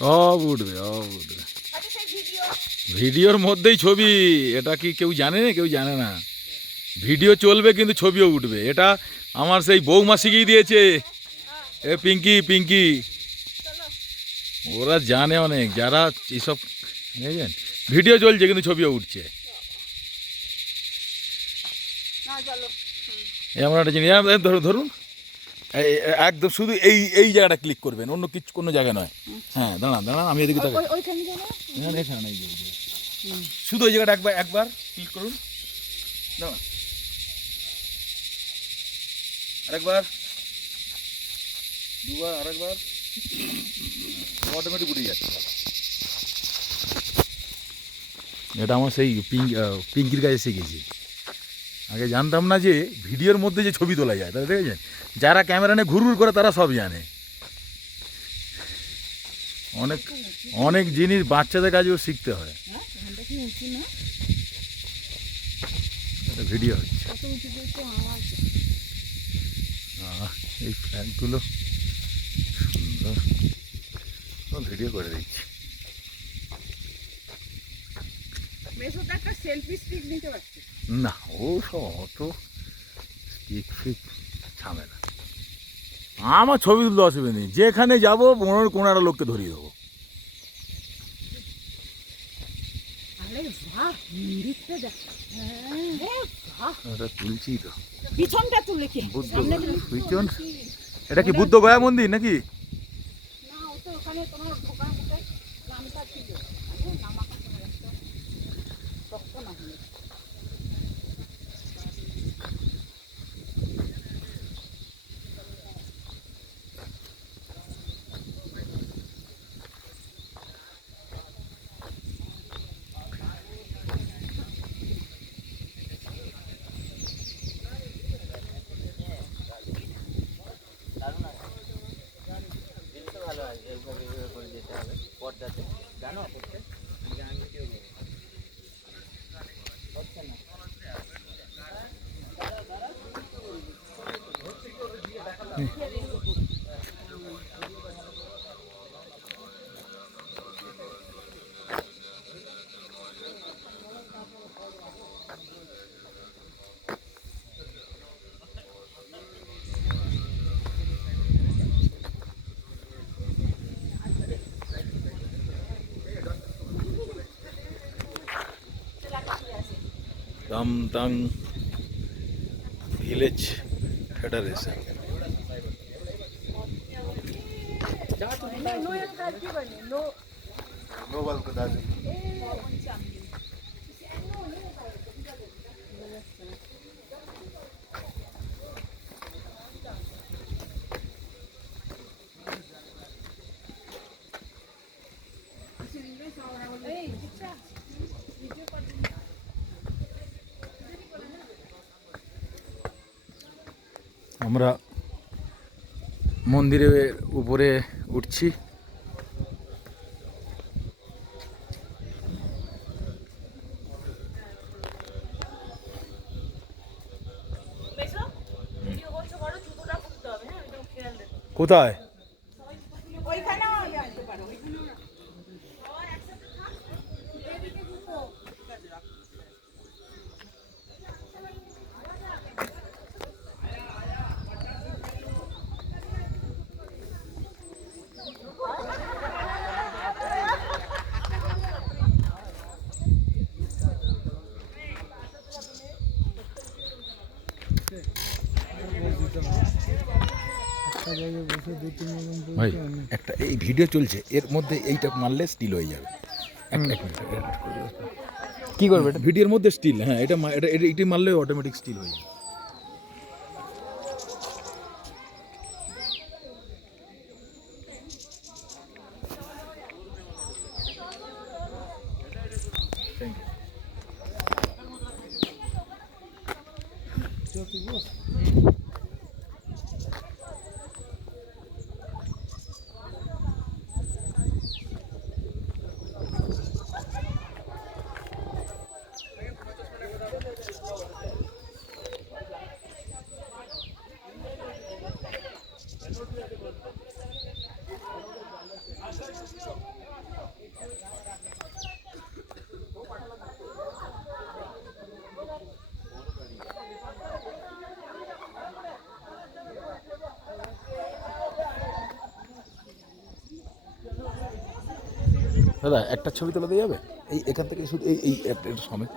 সব উঠবে, সব উঠবে। ভিডিওর মধ্যেই ছবি, এটা কি কেউ জানে না? কেউ জানে না। ভিডিও চলবে কিন্তু ছবিও উঠবে। এটা আমার সেই বৌমা শিখিয়ে দিয়েছে। এ পিঙ্কি, পিঙ্কি ওরা জানে অনেক, যারা এইসব বুঝলেন। ভিডিও চলছে কিন্তু ছবিও উঠছে। এমন একটা জিনিস, ধরুন ধরুন একদম শুধু এই এই জায়গাটা ক্লিক করবেন, অন্য কিছু কোনো জায়গা নয়। হ্যাঁ দাঁড়ান দাঁড়ান, আমি এদিকে এখানে শুধু ওই জায়গাটা একবার একবার ক্লিক করুন। দাঁড়ান আরেকবার, দুবার, আরেকবার, অটোমেটিক উঠে যাচ্ছে। এটা আমার সেই পিঙ্কির কাছে শিখেছি। আগে জানতাম না যে ভিডিওর মধ্যে যে ছবি তোলা যায়, তাহলে দেখেছেন যারা ক্যামেরা নিয়ে ঘুরঘুর করে তারা সব জানে। অনেক অনেক জিনিস বাচ্চাদের কাছেও শিখতে হয়। এটা ভিডিও হচ্ছে, এই ফ্ল্যাগগুলো সুন্দর ভিডিও করে দিচ্ছি। না ও সব অত স্টিক ফিক ঝামেলা। আমার ছবি তুলতে অসুবিধা নেই, যেখানে যাবো মনের কোনো একটা লোককে ধরিয়ে দেবো। তুলছি তো পিছন। এটা কি বুদ্ধ গয়া মন্দির নাকি? দামদাং ভিলেজ ফেডারেশন। আমরা মন্দিরের উপরে উঠছি। কোথায়? ভাই একটা এই ভিডিও চলছে, এর মধ্যে এইটা মারলে স্টিল হয়ে যাবে। কি করবে এটা? ভিডিওর মধ্যে স্টিল, হ্যাঁ এটা এইটি মারলে অটোমেটিক স্টিল হয়ে যাবে। দাদা একটা ছবি তোলা দিয়ে যাবে এই এখান থেকে শুধু এই এই একটা সমেত